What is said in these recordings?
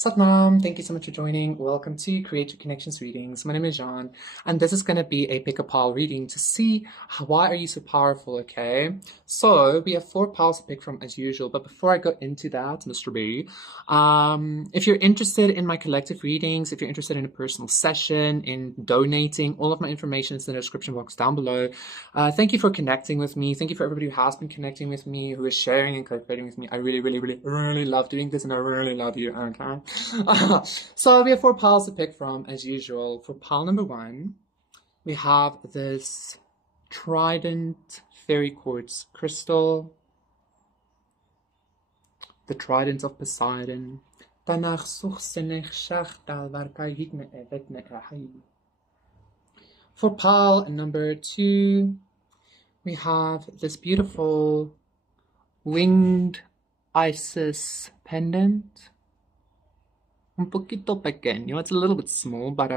Satnam, thank you so much for joining. Welcome to Create Your Connections readings. My name is John, and this is going to be a pick a pile reading to see why are you so powerful, okay? So we have 4 piles to pick from as usual, but before I go into that, Mr. B, if you're interested in my collective readings, if you're interested in a personal session, in donating, all of my information is in the description box down below. Thank you for connecting with me. Thank you for everybody who has been connecting with me, who is sharing and collaborating with me. I really love doing this, and I really love you, okay? So we have 4 piles to pick from as usual. For pile number 1, we have this Trident Fairy Quartz crystal, the Trident of Poseidon. For pile number 2, we have this beautiful winged Isis pendant. Un poquito pequeño. It's a little bit small, but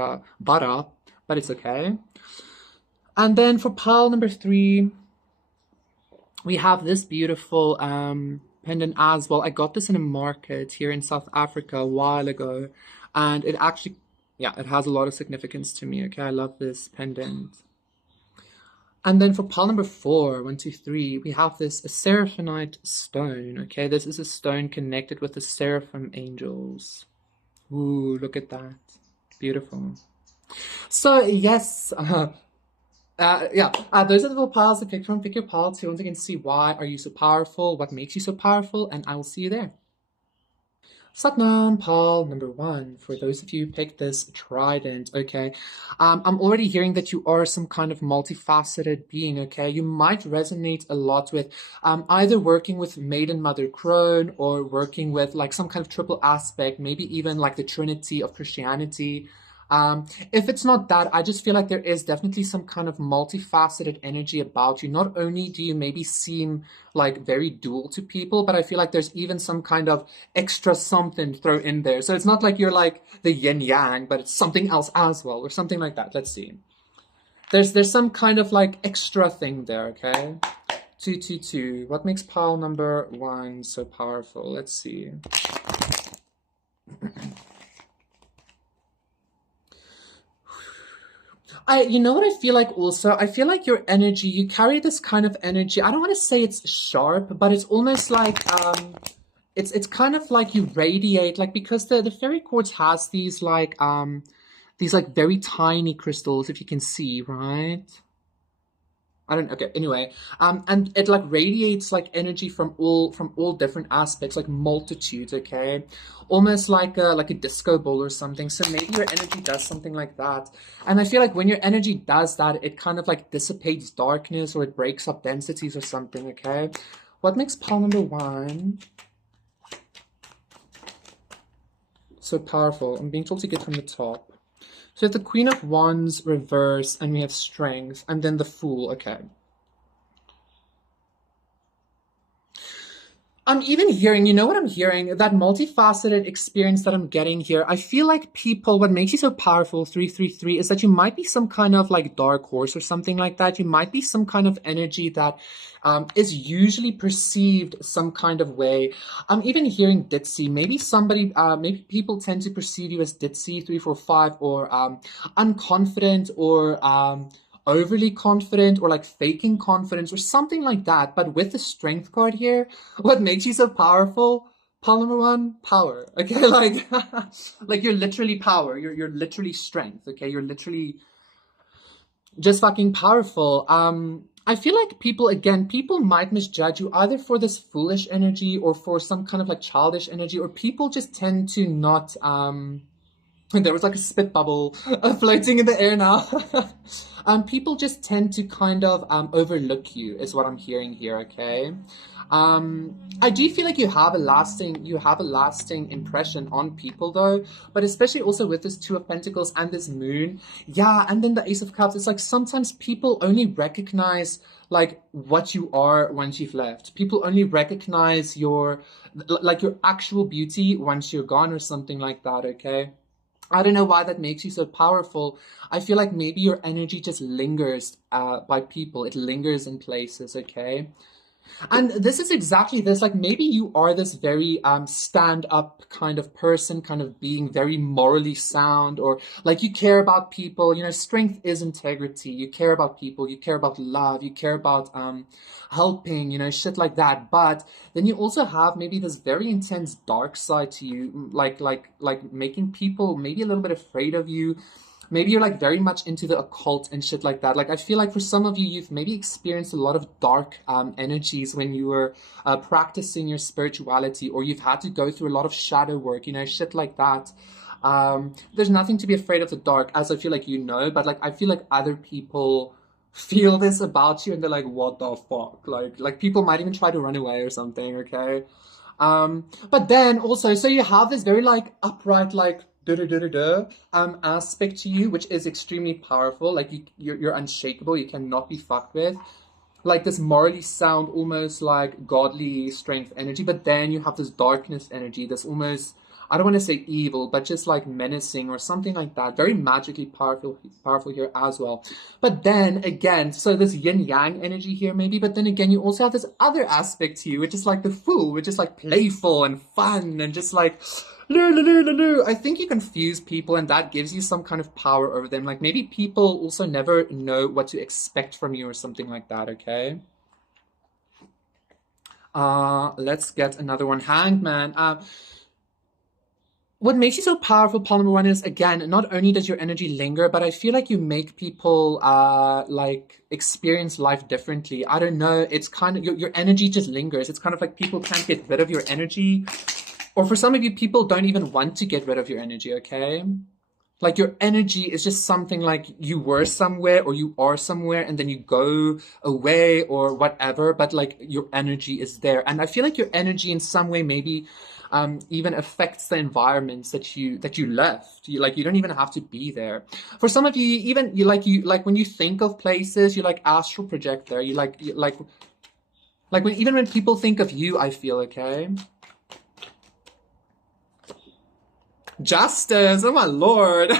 it's okay. And then for pile number 3, we have this beautiful pendant as well. I got this in a market here in South Africa a while ago, and it actually, it has a lot of significance to me. Okay, I love this pendant. And then for pile number 4, 1, 2, 3, we have this seraphonite stone. Okay, this is a stone connected with the seraphim angels. Ooh, look at that. Beautiful. So, yes, those are the 4 piles to pick from. Pick your pile to once again see why are you so powerful, what makes you so powerful, and I will see you there. Satnam, pile number 1. For those of you who picked this trident, okay, I'm already hearing that you are some kind of multifaceted being, okay? You might resonate a lot with either working with Maiden Mother Crone or working with like some kind of triple aspect, maybe even like the Trinity of Christianity. If it's not that, I just feel like there is definitely some kind of multifaceted energy about you. Not only do you maybe seem like very dual to people, but I feel like there's even some kind of extra something thrown in there. So it's not like you're like the yin yang, but it's something else as well, or something like that. Let's see. There's some kind of like extra thing there, okay? 2, 2, 2. What makes pile number 1 so powerful? Let's see. You know what I feel like also? I feel like your energy, you carry this kind of energy. I don't want to say it's sharp, but it's almost like, it's kind of like you radiate, like, because the fairy quartz has these like very tiny crystals, if you can see, right? Okay, anyway, and it like radiates like energy from all different aspects, like multitudes, okay? Almost like a disco ball or something. So maybe your energy does something like that. And I feel like when your energy does that, it kind of like dissipates darkness, or it breaks up densities or something, okay? What makes pile number 1 so powerful? I'm being told to get from the top. So we have the Queen of Wands reverse, and we have Strength, and then the Fool, okay. I'm even hearing, you know what I'm hearing? That multifaceted experience that I'm getting here. I feel like people, what makes you so powerful, 333, is that you might be some kind of like dark horse or something like that. You might be some kind of energy that is usually perceived some kind of way. I'm even hearing ditzy. Maybe maybe people tend to perceive you as ditzy, 345, or unconfident, or overly confident, or like faking confidence or something like that. But with the Strength card here, what makes you so powerful? Pile number 1, power. Okay, like like you're literally power. You're literally strength. Okay, you're literally just fucking powerful. I feel like people might misjudge you either for this foolish energy or for some kind of like childish energy, or people just tend to not there was like a spit bubble floating in the air now. People just tend to kind of overlook you, is what I'm hearing here, okay? I do feel like you have a lasting impression on people though, but especially also with this 2 of Pentacles and this Moon. Yeah, and then the Ace of Cups. It's like sometimes people only recognize like what you are once you've left. People only recognize your actual beauty once you're gone, or something like that, okay? I don't know why that makes you so powerful. I feel like maybe your energy just lingers by people. It lingers in places, okay? And this is exactly this. Like maybe you are this very stand up kind of person, kind of being very morally sound, or like you care about people. You know, strength is integrity. You care about people. You care about love. You care about helping. You know, shit like that. But then you also have maybe this very intense dark side to you, like making people maybe a little bit afraid of you. Maybe you're like very much into the occult and shit like that. Like I feel like for some of you, you've maybe experienced a lot of dark energies when you were practicing your spirituality, or you've had to go through a lot of shadow work, you know, shit like that. There's nothing to be afraid of the dark, as I feel like you know, but like I feel like other people feel this about you and they're like, what the fuck? Like people might even try to run away or something, okay? But then also, so you have this very like upright, like aspect to you, which is extremely powerful. Like you're unshakable. You cannot be fucked with. Like this morally sound, almost like godly strength energy. But then you have this darkness energy, this almost, I don't want to say evil, but just like menacing or something like that. Very magically powerful here as well. But then again, so this yin yang energy here maybe, but then again, you also have this other aspect to you, which is like the fool, which is like playful and fun and just like, I think you confuse people and that gives you some kind of power over them. Like maybe people also never know what to expect from you or something like that, okay? Let's get another one. Hanged Man. What makes you so powerful, Paul, number one, is again, not only does your energy linger, but I feel like you make people like experience life differently. I don't know. It's kind of your energy just lingers. It's kind of like people can't get rid of your energy. Or for some of you, people don't even want to get rid of your energy, okay? Like your energy is just something like you were somewhere or you are somewhere and then you go away or whatever, but like your energy is there. And I feel like your energy in some way maybe even affects the environments that you left. You don't even have to be there. For some of you, even you like when you think of places, you like astral project there. You like when even when people think of you, I feel, okay? Justice, oh my lord.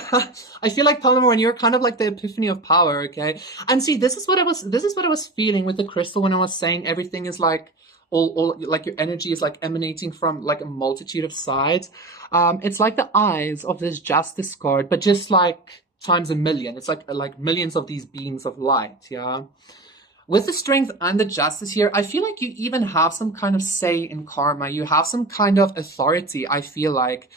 I feel like Palomar, when you're kind of like the epiphany of power, okay? And see, this is what I was feeling with the crystal when I was saying everything is like all like your energy is like emanating from like a multitude of sides. It's like the eyes of this justice card, but just like times a million. It's like millions of these beams of light, yeah. With the strength and the justice here, I feel like you even have some kind of say in karma. You have some kind of authority, I feel like,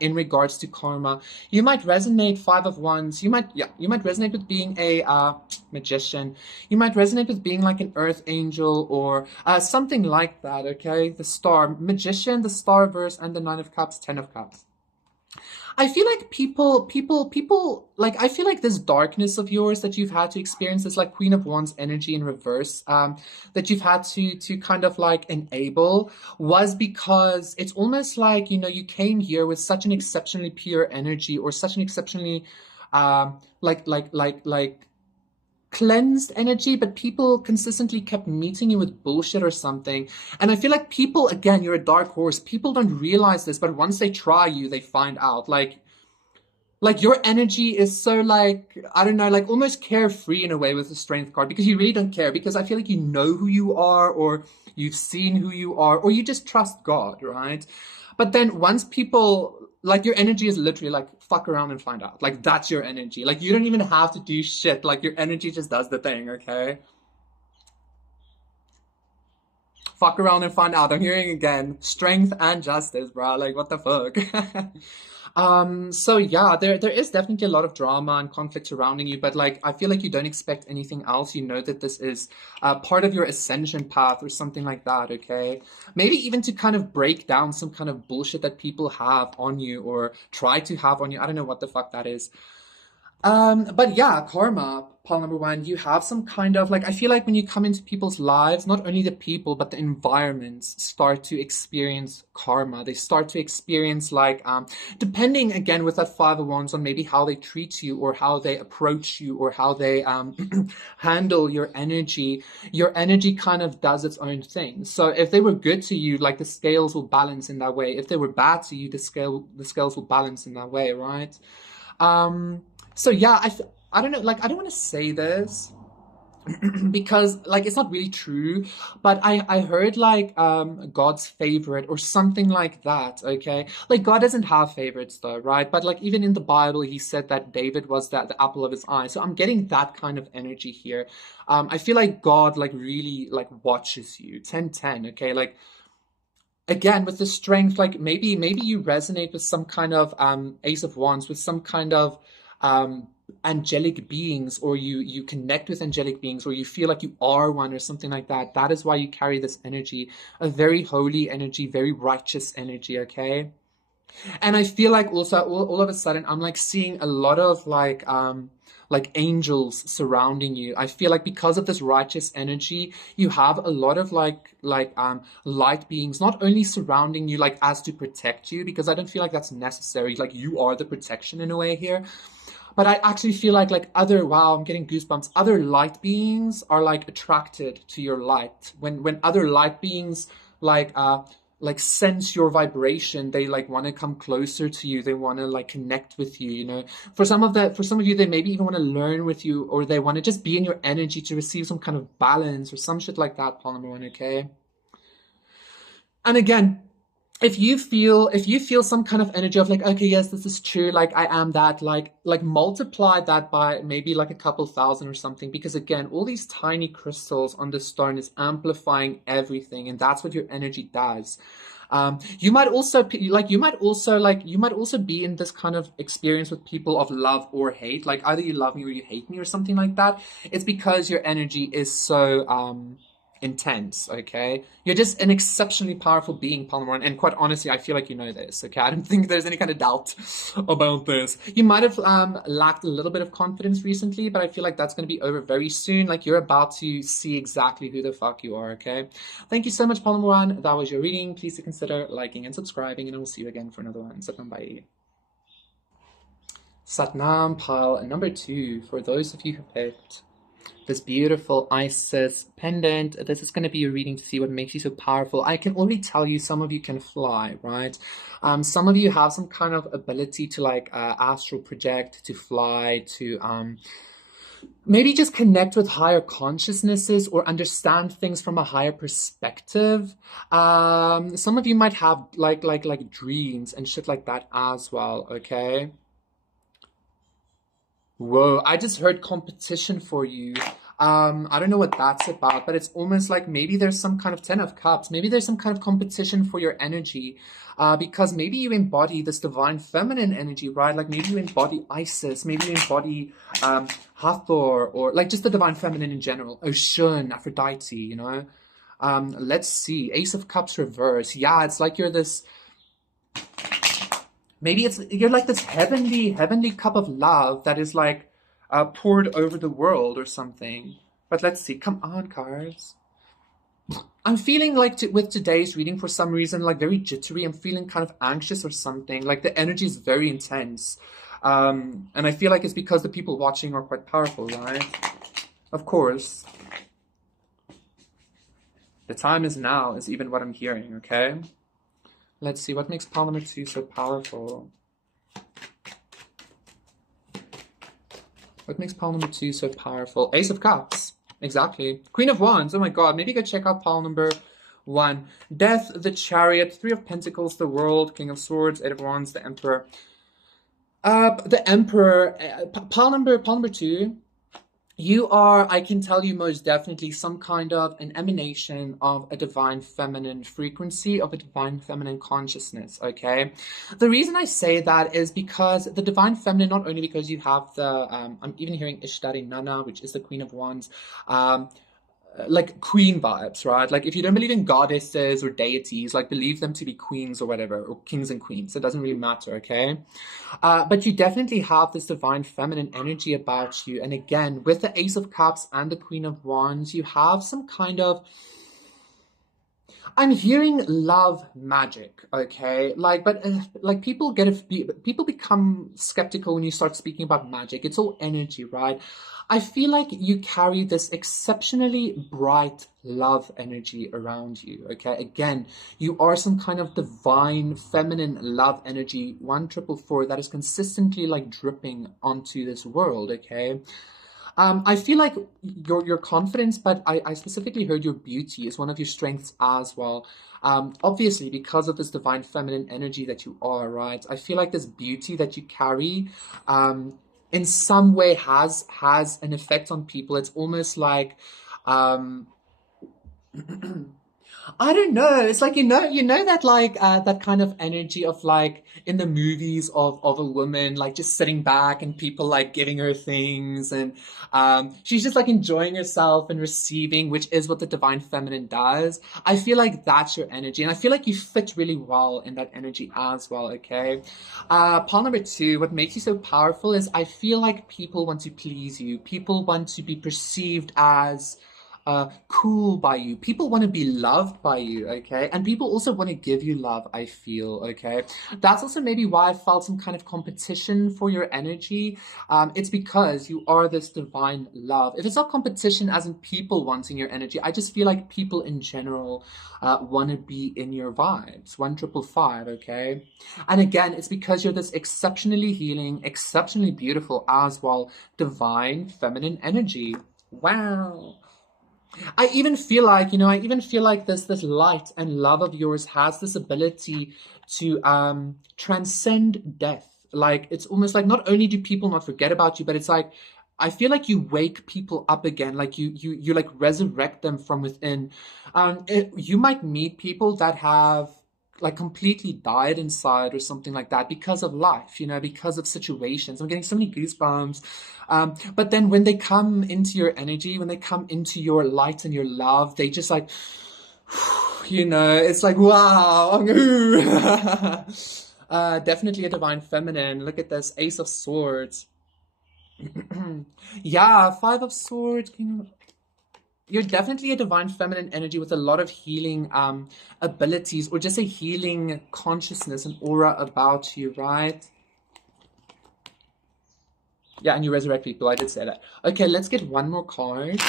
in regards to karma. You might resonate Five of Wands. You might resonate with being a magician. You might resonate with being like an earth angel or something like that, okay? The star, magician, the star verse, and the Nine of Cups, Ten of Cups. I feel like people, like, I feel like this darkness of yours that you've had to experience, this like Queen of Wands energy in reverse, that you've had to kind of like enable, was because it's almost like, you know, you came here with such an exceptionally pure energy or such an exceptionally, like cleansed energy, but people consistently kept meeting you with bullshit or something. And I feel like people, again, you're a dark horse. People don't realize this, but once they try you, they find out. Like your energy is so like, I don't know, like almost carefree in a way with the strength card, because you really don't care, because I feel like you know who you are, or you've seen who you are, or you just trust God, right? But then once people, like your energy is literally like, fuck around and find out. Like that's your energy. Like you don't even have to do shit. Like your energy just does the thing, okay? Fuck around and find out. I'm hearing again, strength and justice, bro. Like what the fuck? So yeah, there is definitely a lot of drama and conflict surrounding you, but like I feel like you don't expect anything else. You know that this is part of your ascension path or something like that, okay? Maybe even to kind of break down some kind of bullshit that people have on you or try to have on you. I don't know what the fuck that is. But yeah, karma, Paul, number one, you have some kind of like, I feel like when you come into people's lives, not only the people, but the environments start to experience karma. They start to experience like, depending again with that Five of Wands on maybe how they treat you or how they approach you or how they, handle your energy kind of does its own thing. So if they were good to you, like the scales will balance in that way. If they were bad to you, the scales will balance in that way, right? So yeah, I don't know, like, I don't want to say this, because like it's not really true, but I heard like God's favorite or something like that. Okay, like God doesn't have favorites though, right? But like even in the Bible he said that David was the apple of his eye, so I'm getting that kind of energy here. I feel like God like really like watches you. 10 10. Okay, like again with the strength, like maybe you resonate with some kind of Ace of Wands, with some kind of um angelic beings, or you connect with angelic beings, or you feel like you are one or something like that. That is why you carry this energy, a very holy energy, very righteous energy. Okay, and I feel like also all of a sudden I'm like seeing a lot of like angels surrounding you. I feel like because of this righteous energy, you have a lot of light beings not only surrounding you like as to protect you, because I don't feel like that's necessary. Like you are the protection in a way here. But I actually feel like other, wow, I'm getting goosebumps. Other light beings are like attracted to your light. When other light beings like uh like sense your vibration, they like want to come closer to you. They want to like connect with you, you know. For some of you, they maybe even want to learn with you, or they want to just be in your energy to receive some kind of balance or some shit like that, Paul number one, okay? And again, if you feel some kind of energy of like, okay, yes, this is true, like I am that, like multiply that by maybe like a couple thousand or something, because again, all these tiny crystals on the stone is amplifying everything, and that's what your energy does. You might also you might also be in this kind of experience with people of love or hate, like either you love me or you hate me or something like that. It's because your energy is so intense. Okay, you're just an exceptionally powerful being, Palmer, and quite honestly I feel like you know this. Okay, I don't think there's any kind of doubt about this. You might have lacked a little bit of confidence recently, but I feel like that's going to be over very soon. Like you're about to see exactly who the fuck you are. Okay, thank you so much, Palmer one. That was your reading. Please consider liking and subscribing, and I will see you again for another one. Satnam, bye. Satnam pile number 2 for those of you who picked this beautiful Isis pendant. This is going to be a reading to see what makes you so powerful. I can already tell you some of you can fly, right? Some of you have some kind of ability to like astral project, to fly, to maybe just connect with higher consciousnesses or understand things from a higher perspective. Some of you might have like dreams and shit like that as well, okay? Whoa, I just heard competition for you. I don't know what that's about, but it's almost like maybe there's some kind of Ten of Cups. Maybe there's some kind of competition for your energy. Because maybe you embody this divine feminine energy, right? Like maybe you embody Isis, maybe you embody Hathor, or like just the divine feminine in general. Ocean, Aphrodite, you know? Let's see. Ace of Cups reverse. Yeah, it's like you're this, maybe you're like this heavenly cup of love that is like poured over the world or something. But let's see. Come on, cards. I'm feeling like with today's reading, for some reason, like very jittery. I'm feeling kind of anxious or something. Like the energy is very intense. And I feel like it's because the people watching are quite powerful, right? Of course. The time is now is even what I'm hearing, okay? Let's see, what makes pile number 2 so powerful? What makes pile number 2 so powerful? Ace of Cups. Exactly. Queen of Wands. Oh my god. Maybe go check out pile number 1. Death, the Chariot, 3 of Pentacles, the World, King of Swords, 8 of Wands, the Emperor. The Emperor. Pile number 2. You are, I can tell you most definitely, some kind of an emanation of a divine feminine frequency, of a divine feminine consciousness, okay? The reason I say that is because the divine feminine, not only because you have the, I'm even hearing Ishtari Nana, which is the Queen of Wands, like queen vibes, right? Like if you don't believe in goddesses or deities, like believe them to be queens or whatever, or kings and queens. It doesn't really matter, okay? But you definitely have this divine feminine energy about you. And again, with the Ace of Cups and the Queen of Wands, you have some kind of, I'm hearing love magic, okay? Like, but like people become skeptical when you start speaking about magic. It's all energy, right? I feel like you carry this exceptionally bright love energy around you, okay? Again, you are some kind of divine feminine love energy, 1444, that is consistently like dripping onto this world, okay? I feel like your confidence, but I specifically heard your beauty is one of your strengths as well. Obviously, because of this divine feminine energy that you are, right? I feel like this beauty that you carry, in some way has an effect on people. It's almost like, um, I don't know. It's like that like that kind of energy of like in the movies of a woman like just sitting back and people like giving her things and she's just like enjoying herself and receiving, which is what the divine feminine does. I feel like that's your energy, and I feel like you fit really well in that energy as well. Okay. Part number two, what makes you so powerful is I feel like people want to please you. People want to be perceived as cool by you. People want to be loved by you, okay? And people also want to give you love, I feel, okay? That's also maybe why I felt some kind of competition for your energy. It's because you are this divine love. If it's not competition as in people wanting your energy, I just feel like people in general want to be in your vibes. 1555, okay? And again, it's because you're this exceptionally healing, exceptionally beautiful as well, divine feminine energy. Wow. I even feel like this light and love of yours has this ability to transcend death. Like it's almost like not only do people not forget about you, but it's like I feel like you wake people up again, like you like resurrect them from within. You might meet people that have like completely died inside or something like that because of life, because of situations. I'm getting so many goosebumps. But then when they come into your energy, when they come into your light and your love, they just like, it's like, wow. Definitely a divine feminine. Look at this Ace of Swords. Yeah, Five of Swords. You're definitely a divine feminine energy with a lot of healing abilities, or just a healing consciousness and aura about you, right? Yeah, and you resurrect people. I did say that. Okay, let's get one more card.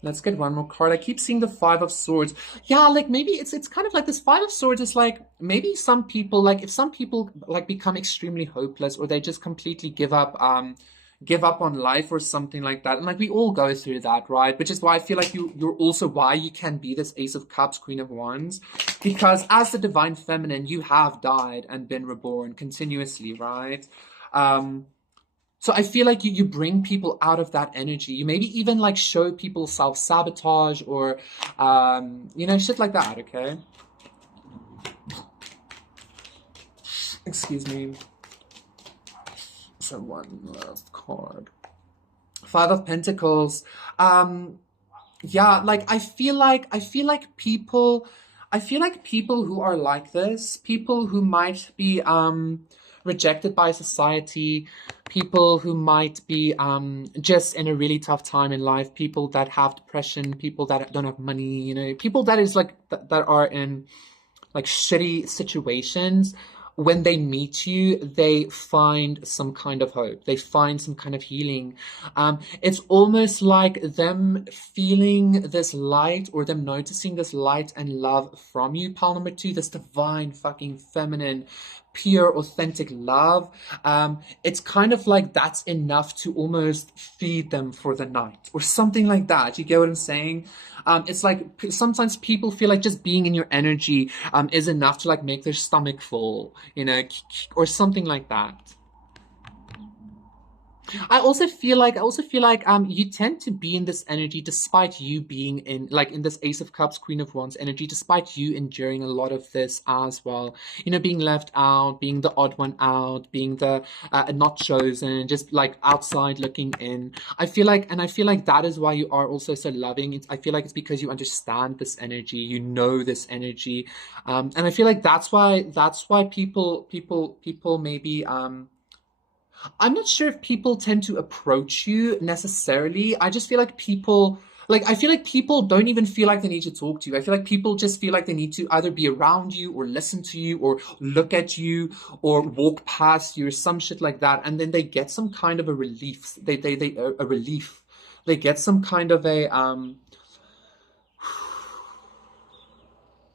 Let's get one more card. I keep seeing the Five of Swords. Yeah, like maybe it's kind of like this Five of Swords is like maybe some people like if some people like become extremely hopeless, or they just completely give up on life or something like that. And like we all go through that, right? Which is why I feel like you're also why you can be this Ace of Cups, Queen of Wands, because as the divine feminine, you have died and been reborn continuously, right? So I feel like you bring people out of that energy. You maybe even like show people self-sabotage or shit like that, okay? Excuse me. So one last card. Five of Pentacles. Yeah, like I feel like people who are like this, people who might be rejected by society, people who might be just in a really tough time in life, people that have depression, people that don't have money, people that is like that are in like shitty situations. When they meet you, they find some kind of hope. They find some kind of healing. It's almost like them feeling this light, or them noticing this light and love from you. Pile number two, this divine fucking feminine, pure, authentic love. It's kind of like that's enough to almost feed them for the night or something like that. You get what I'm saying? It's like sometimes people feel like just being in your energy is enough to like make their stomach full, or something like that. I also feel like you tend to be in this energy despite you being in this Ace of Cups, Queen of Wands energy, despite you enduring a lot of this as well. Being left out, being the odd one out, being the not chosen, just like outside looking in. I feel like that is why you are also so loving. I feel like it's because you understand this energy, you know this energy, and I feel like that's why people maybe I'm not sure if people tend to approach you necessarily. I just feel like people don't even feel like they need to talk to you. I feel like people just feel like they need to either be around you or listen to you or look at you or walk past you or some shit like that. And then they get some kind of a relief. A relief. They get some kind of a,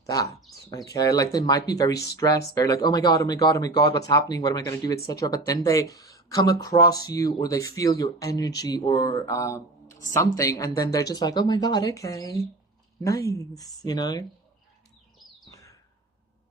that. Okay. Like they might be very stressed, very like, oh my God, oh my God, oh my God, what's happening? What am I going to do? Etc. But then they come across you, or they feel your energy, or something, and then they're just like, oh my God, okay, nice, you know?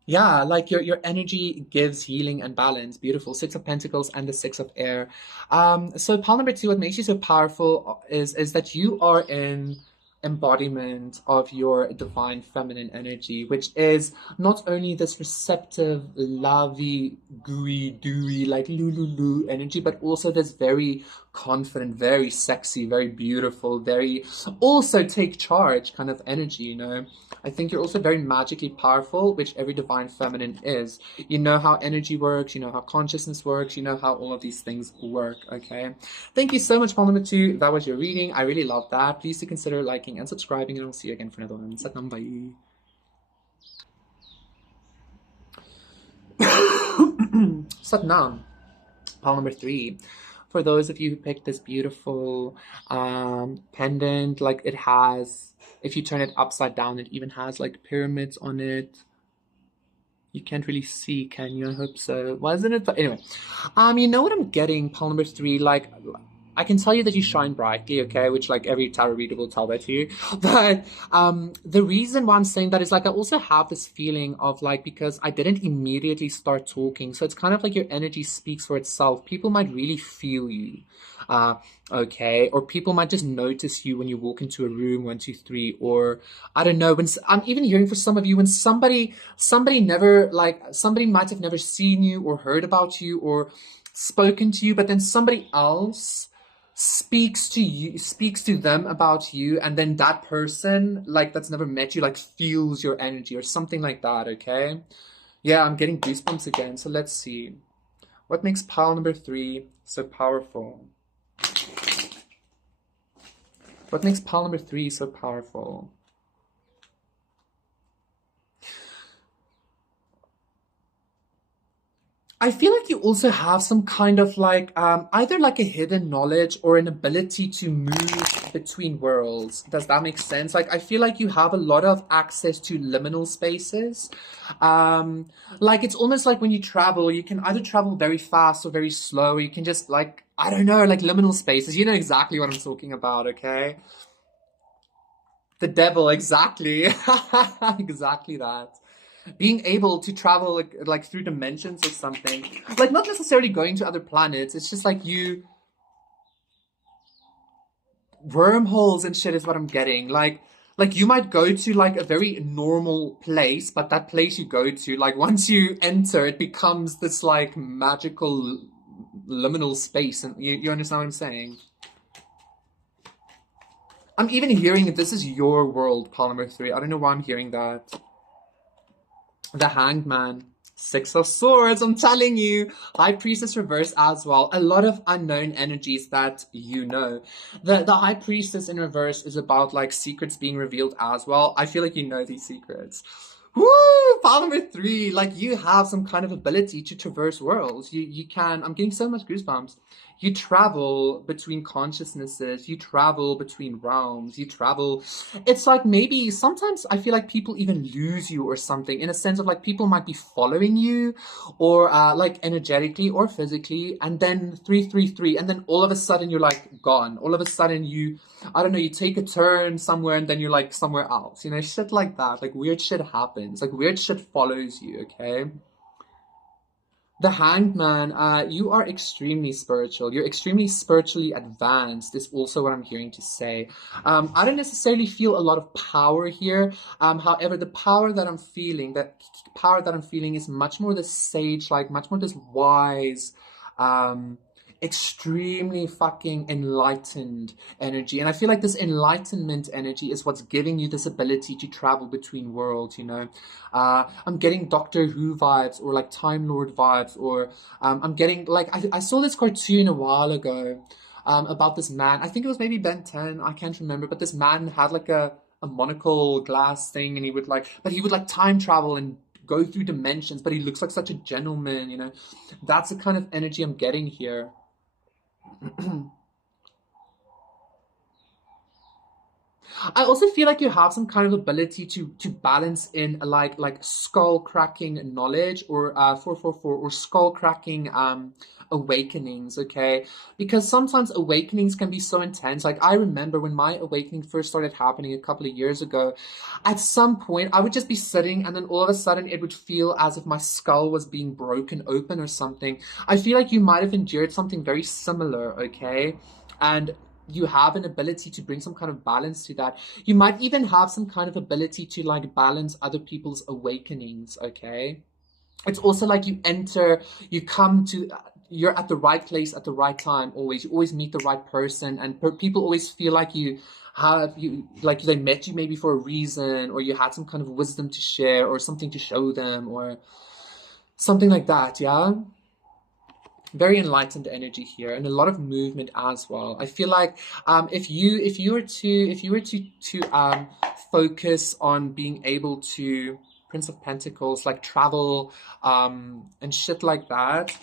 Yeah, like your energy gives healing and balance. Beautiful. Six of Pentacles and the Six of Air. So pile number two, what makes you so powerful is that you are in embodiment of your divine feminine energy, which is not only this receptive, lovey, gooey, dewy, like lulu energy, but also this very confident, very sexy, very beautiful, very also take charge kind of energy, you know. I think you're also very magically powerful, which every divine feminine is. You know how energy works, you know how consciousness works, you know how all of these things work, okay? Thank you so much, Paul number two. That was your reading. I really love that. Please do consider liking and subscribing, and I'll see you again for another one. Satnam, bye. Satnam, Paul number three. For those of you who picked this beautiful pendant, like it has, if you turn it upside down, it even has like pyramids on it. You can't really see, can you? I hope so. Wasn't it? But anyway, you know what I'm getting, Paul number three? Like, I can tell you that you shine brightly, okay? Which like every tarot reader will tell that to you. But the reason why I'm saying that is like I also have this feeling of like, because I didn't immediately start talking, so it's kind of like your energy speaks for itself. People might really feel you. Okay, or people might just notice you when you walk into a room, one, two, three, or I don't know. When I'm even hearing for some of you, when somebody never like somebody might have never seen you or heard about you or spoken to you, but then somebody else speaks to them about you, and then that person like that's never met you like feels your energy or something like that. Okay, yeah, I'm getting goosebumps again. So let's see what makes pile number three so powerful. What makes pile number three so powerful? I feel like you also have some kind of like either like a hidden knowledge or an ability to move between worlds. Does that make sense? Like I feel like you have a lot of access to liminal spaces. Like it's almost like when you travel, you can either travel very fast or very slow. Or you can just like, I don't know, like liminal spaces. You know exactly what I'm talking about, okay? The devil, exactly. Exactly that. Being able to travel like through dimensions or something, like not necessarily going to other planets, it's just like you wormholes and shit is what I'm getting, like you might go to like a very normal place, but that place you go to, like once you enter it becomes this like magical liminal space, and you understand what I'm saying. I'm even hearing this is your world, polymer 3. I don't know why I'm hearing that. The Hanged Man. Six of Swords, I'm telling you. High Priestess reverse as well. A lot of unknown energies that you know. The High Priestess in reverse is about like secrets being revealed as well. I feel like you know these secrets. Woo! Pile number 3. Like you have some kind of ability to traverse worlds. You can. I'm getting so much goosebumps. You travel between consciousnesses, you travel between realms, you travel. It's like maybe sometimes I feel like people even lose you or something, in a sense of like people might be following you, or like energetically or physically, and then 333, and then all of a sudden you're like gone. All of a sudden you, I don't know, you take a turn somewhere and then you're like somewhere else, you know, shit like that. Like weird shit happens, like weird shit follows you, okay? The Hanged Man, you are extremely spiritual. You're extremely spiritually advanced, is also what I'm hearing to say. I don't necessarily feel a lot of power here. However, the power that I'm feeling is much more this sage, like much more this wise, extremely fucking enlightened energy. And I feel like this enlightenment energy is what's giving you this ability to travel between worlds, you know. I'm getting Doctor Who vibes, or like Time Lord vibes, or I'm getting like I saw this cartoon a while ago about this man. I think it was maybe Ben 10, I can't remember, but this man had like a monocle glass thing, and he would like time travel and go through dimensions, but he looks like such a gentleman, you know. That's the kind of energy I'm getting here. I also feel like you have some kind of ability to balance in like skull cracking knowledge or 444 or skull cracking awakenings, okay? Because sometimes awakenings can be so intense. Like I remember when my awakening first started happening a couple of years ago, at some point I would just be sitting and then all of a sudden it would feel as if my skull was being broken open or something. I feel like you might have endured something very similar, okay? And you have an ability to bring some kind of balance to that. You might even have some kind of ability to like balance other people's awakenings, okay? It's also like you come to, you're at the right place at the right time always. You always meet the right person, and people always feel like like they met you maybe for a reason, or you had some kind of wisdom to share or something to show them or something like that, yeah? Very enlightened energy here, and a lot of movement as well. I feel like if you were to focus on being able to Prince of Pentacles, like travel and shit like that.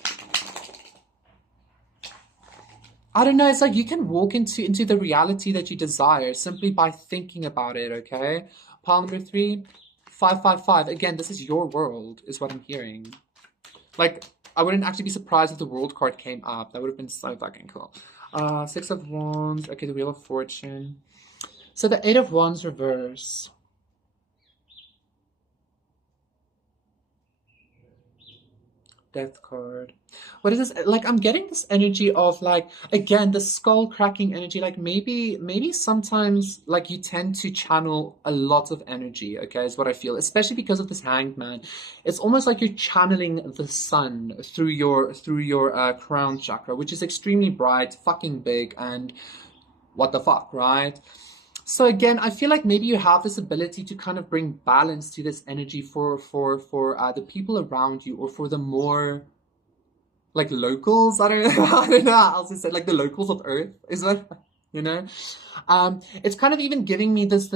I don't know, it's like you can walk into the reality that you desire simply by thinking about it, okay? Pile number 3, 555. Again, this is your world, is what I'm hearing. Like, I wouldn't actually be surprised if the world card came up. That would have been so fucking cool. 6 of Wands. Okay, the Wheel of Fortune. So the 8 of Wands reverse. Death card. What is this? Like, I'm getting this energy of like, again, the skull cracking energy. Like maybe sometimes like you tend to channel a lot of energy, okay, is what I feel, especially because of this Hanged Man. It's almost like you're channeling the sun through your crown chakra, which is extremely bright, fucking big, and what the fuck, right? So again, I feel like maybe you have this ability to kind of bring balance to this energy for the people around you, or for the more like locals. I don't know. I don't know how else to say, like the locals of Earth is what, you know. It's kind of even giving me this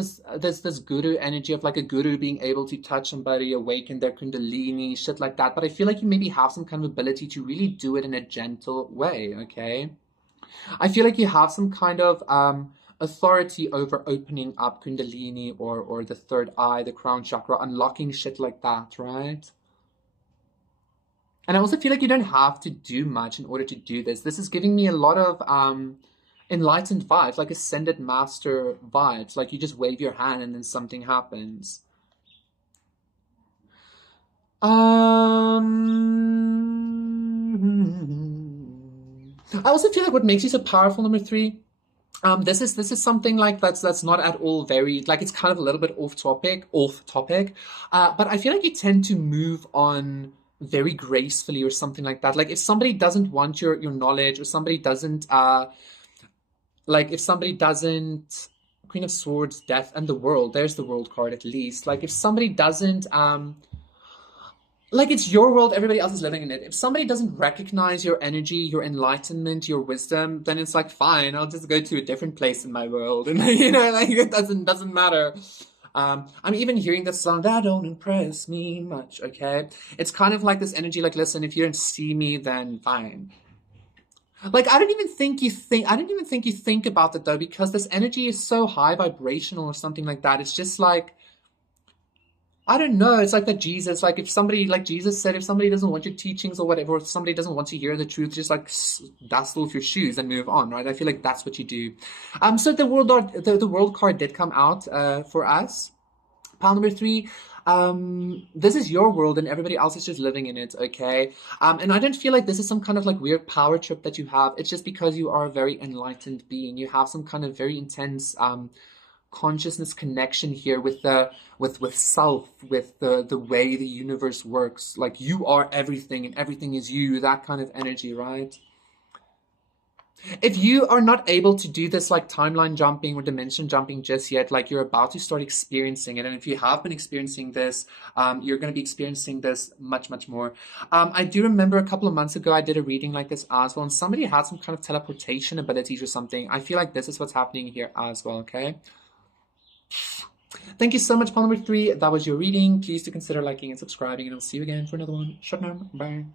guru energy of like a guru being able to touch somebody, awaken their kundalini, shit like that. But I feel like you maybe have some kind of ability to really do it in a gentle way. Okay, I feel like you have some kind of authority over opening up kundalini or the third eye, the crown chakra, unlocking shit like that, right? And I also feel like you don't have to do much in order to do this. This is giving me a lot of enlightened vibes, like ascended master vibes. Like you just wave your hand and then something happens. I also feel like what makes you so powerful, number 3, this is something like that's not at all very, like, it's kind of a little bit off topic, but I feel like you tend to move on very gracefully or something like that. Like if somebody doesn't want your knowledge, or somebody doesn't like if somebody doesn't, Queen of Swords, Death, and the World, there's the World card at least. Like if somebody doesn't like, it's your world, everybody else is living in it. If somebody doesn't recognize your energy, your enlightenment, your wisdom, then it's like, fine, I'll just go to a different place in my world. And, you know, like, it doesn't matter. I'm even hearing this song, that don't impress me much, okay? It's kind of like this energy, like, listen, if you don't see me, then fine. Like, I don't even think you think about that, though, because this energy is so high vibrational or something like that. It's just like, I don't know. It's like that Jesus, like if somebody, like Jesus said, if somebody doesn't want your teachings or whatever, or if somebody doesn't want to hear the truth, just like dust off your shoes and move on, right? I feel like that's what you do. So the world card did come out for us. Pile number 3. This is your world and everybody else is just living in it, okay? And I don't feel like this is some kind of like weird power trip that you have. It's just because you are a very enlightened being. You have some kind of very intense consciousness connection here with self, with the way the universe works. Like you are everything and everything is you, that kind of energy, right? If you are not able to do this like timeline jumping or dimension jumping just yet, like you're about to start experiencing it, and if you have been experiencing this, you're going to be experiencing this much more. I do remember a couple of months ago I did a reading like this as well, and somebody had some kind of teleportation abilities or something. I feel like this is what's happening here as well, okay? Thank you so much, Paul number 3. That was your reading. Please do consider liking and subscribing, and I'll see you again for another one. Short now. Bye.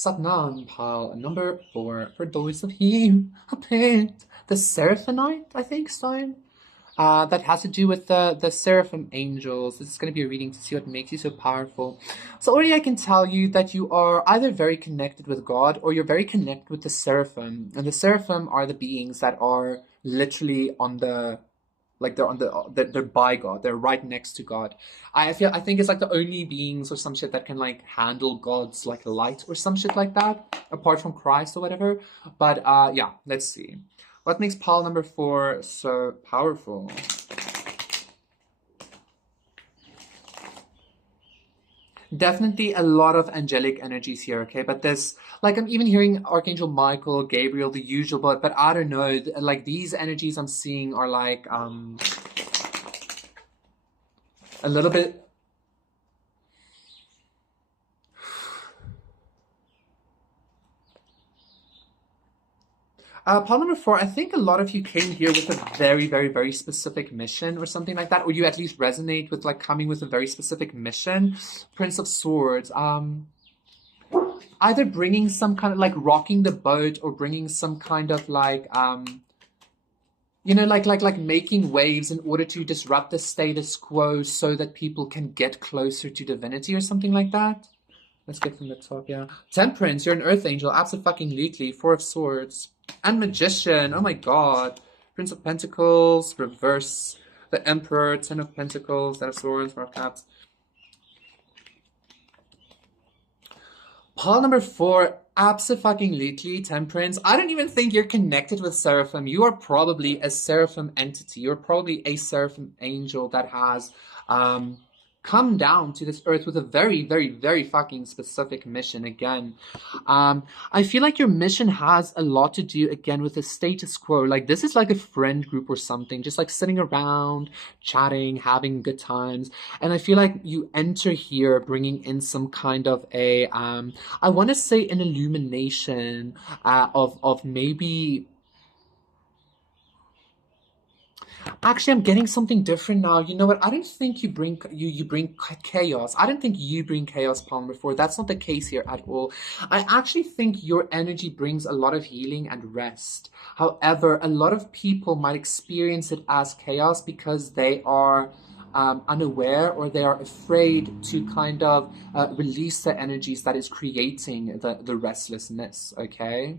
Satnam, pile number 4 for those of you who picked the Seraphonite, I think, stone. That has to do with the seraphim angels. This is going to be a reading to see what makes you so powerful. So already I can tell you that you are either very connected with God or you're very connected with the seraphim. And the seraphim are the beings that are literally on the, like they're by God. They're right next to God. I think it's like the only beings or some shit that can like handle God's like light or some shit like that, apart from Christ or whatever. But yeah, let's see. What makes pile number 4 so powerful? Definitely a lot of angelic energies here, okay? But there's, like, I'm even hearing Archangel Michael, Gabriel, the usual, but I don't know, like, these energies I'm seeing are, like, a little bit... Pile number 4, I think a lot of you came here with a very, very, very specific mission or something like that, or you at least resonate with like coming with a very specific mission. Prince of Swords, either bringing some kind of like rocking the boat or bringing some kind of like, you know, like making waves in order to disrupt the status quo so that people can get closer to divinity or something like that. Let's get from the top, yeah. Temperance, you're an earth angel, absolutely. 4 of Swords. And Magician, oh my god. Prince of Pentacles, reverse. The Emperor, 10 of Pentacles, 10 of Swords, 4 of Cups. Pile number 4, absolutely, Temperance. I don't even think you're connected with Seraphim. You are probably a Seraphim entity. You're probably a Seraphim angel that has come down to this earth with a very, very, very fucking specific mission again. I feel like your mission has a lot to do again with the status quo. Like this is like a friend group or something, just like sitting around, chatting, having good times. And I feel like you enter here bringing in some kind of a, I want to say an illumination of maybe... Actually, I'm getting something different now. You know what? I don't think you bring chaos. I don't think you bring chaos, Palm, before. That's not the case here at all. I actually think your energy brings a lot of healing and rest. However, a lot of people might experience it as chaos because they are unaware or they are afraid to kind of release the energies that is creating the restlessness, okay?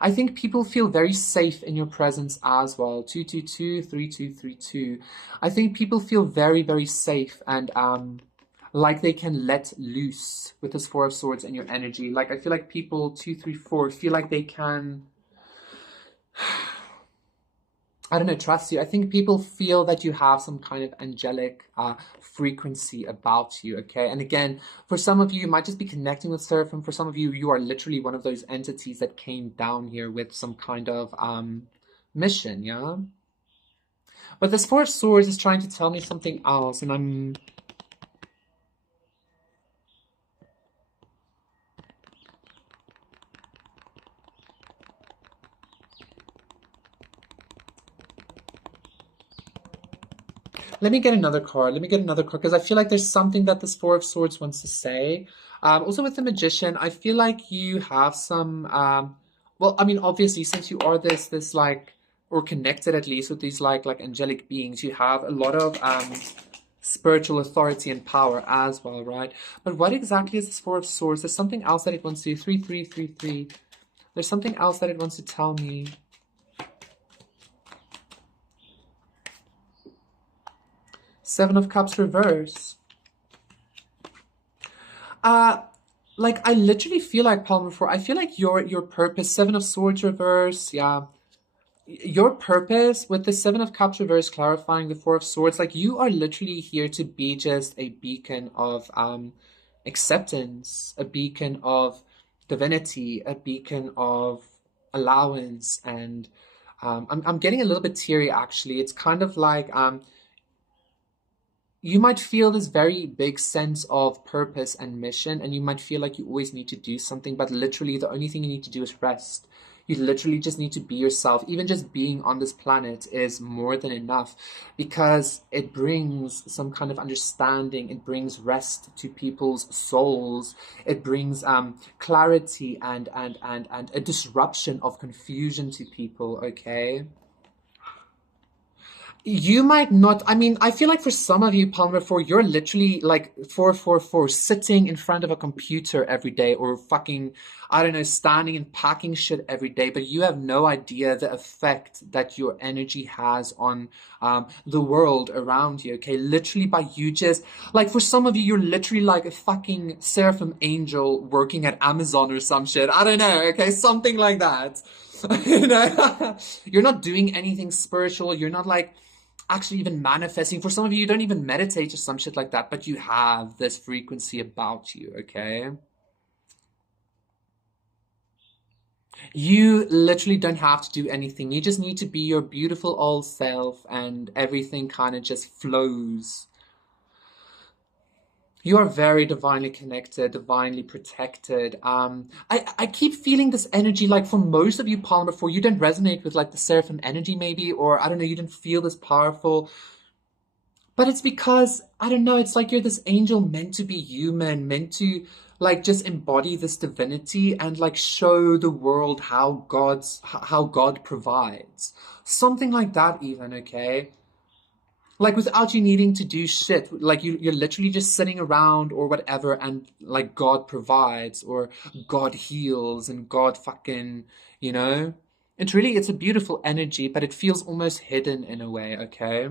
I think people feel very safe in your presence as well. 222, 3232. I think people feel very, very safe and like they can let loose with this 4 of Swords and your energy. Like I feel like people 234 feel like they can, I don't know, trust you. I think people feel that you have some kind of angelic frequency about you, okay? And again, for some of you, you might just be connecting with Seraphim. For some of you, you are literally one of those entities that came down here with some kind of mission, yeah? But this 4 of Swords is trying to tell me something else, and I'm... Let me get another card. Because I feel like there's something that this 4 of Swords wants to say. Also with the Magician, I feel like you have some, well, I mean, obviously, since you are this like, or connected at least with these like angelic beings, you have a lot of spiritual authority and power as well, right? But what exactly is this 4 of Swords? There's something else that it wants to do. 3333. There's something else that it wants to tell me. Seven of Cups reverse. Like I literally feel like Palmer 4. I feel like your purpose, 7 of Swords reverse, yeah. Your purpose with the 7 of Cups reverse clarifying the 4 of Swords, like you are literally here to be just a beacon of acceptance, a beacon of divinity, a beacon of allowance, and I'm getting a little bit teary actually. It's kind of like you might feel this very big sense of purpose and mission, and you might feel like you always need to do something, but literally the only thing you need to do is rest. You literally just need to be yourself. Even just being on this planet is more than enough, because it brings some kind of understanding. It brings rest to people's souls. It brings clarity and a disruption of confusion to people, okay? You might not. I mean, I feel like for some of you, Palmer 4, you're literally like 444 sitting in front of a computer every day, or fucking, I don't know, standing and packing shit every day, but you have no idea the effect that your energy has on the world around you, okay? Literally by you just, like for some of you, you're literally like a fucking seraphim angel working at Amazon or some shit. I don't know, okay? Something like that. You know, you're not doing anything spiritual. You're not like actually even manifesting. For some of you, you don't even meditate or some shit like that, but you have this frequency about you, okay? You literally don't have to do anything. You just need to be your beautiful old self, and everything kind of just flows. You are very divinely connected, divinely protected. I keep feeling this energy, like for most of you, Palmer, before you don't resonate with like the seraphim energy, maybe, or I don't know, you didn't feel this powerful. But it's because, I don't know, it's like you're this angel meant to be human, meant to like just embody this divinity and like show the world how God provides. Something like that even, okay? Like without you needing to do shit. Like you're literally just sitting around or whatever, and like God provides or God heals and God fucking, you know? It's a beautiful energy, but it feels almost hidden in a way, okay?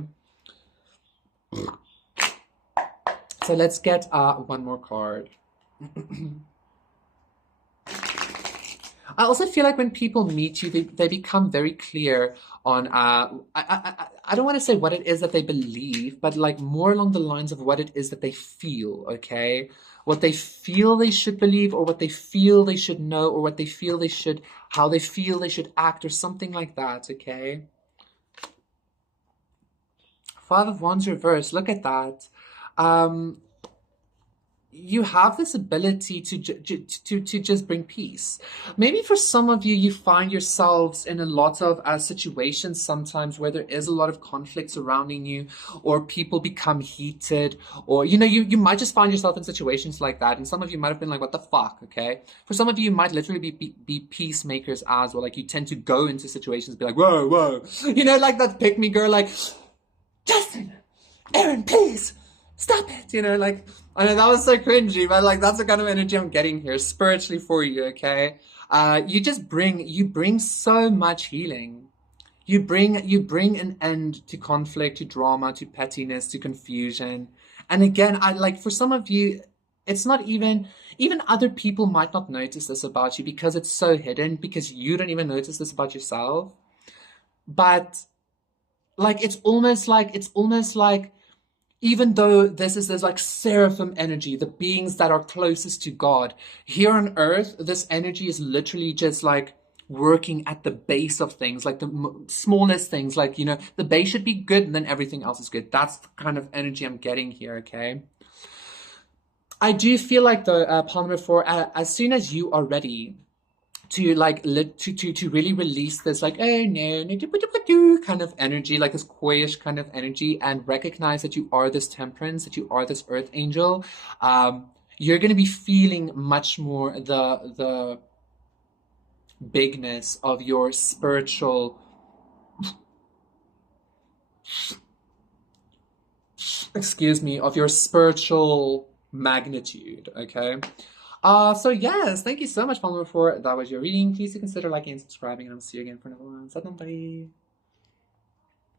So let's get one more card. I also feel like when people meet you, they become very clear on, I don't want to say what it is that they believe, but like more along the lines of what it is that they feel, okay? What they feel they should believe, or what they feel they should know, or what they feel they should, how they feel they should act, or something like that, okay? Five of Wands reverse, look at that. You have this ability to just bring peace. Maybe for some of you, you find yourselves in a lot of situations sometimes where there is a lot of conflict surrounding you, or people become heated, or you might just find yourself in situations like that, and some of you might have been like, what the fuck, okay? For some of you, you might literally be peacemakers as well. Like you tend to go into situations be like, whoa, whoa, like that pick me girl, like, Justin, Aaron, please stop it, like, I know that was so cringy, but like that's the kind of energy I'm getting here spiritually for you, okay? You bring so much healing. You bring an end to conflict, to drama, to pettiness, to confusion. And again, I like, for some of you, it's not even other people might not notice this about you because it's so hidden, because you don't even notice this about yourself. But like it's almost like even though there's like seraphim energy, the beings that are closest to God, here on earth, this energy is literally just like working at the base of things, like the smallest things, like, the base should be good and then everything else is good. That's the kind of energy I'm getting here, okay? I do feel like the Palmer 4, as soon as you are ready to like to really release this like, oh no kind of energy, like this coyish kind of energy, and recognize that you are this temperance, that you are this earth angel, you're going to be feeling much more the bigness of your spiritual of your spiritual magnitude, okay? So yes, thank you so much, Palmer, for that was your reading. Please consider liking and subscribing, and I'll see you again for another one. Bye.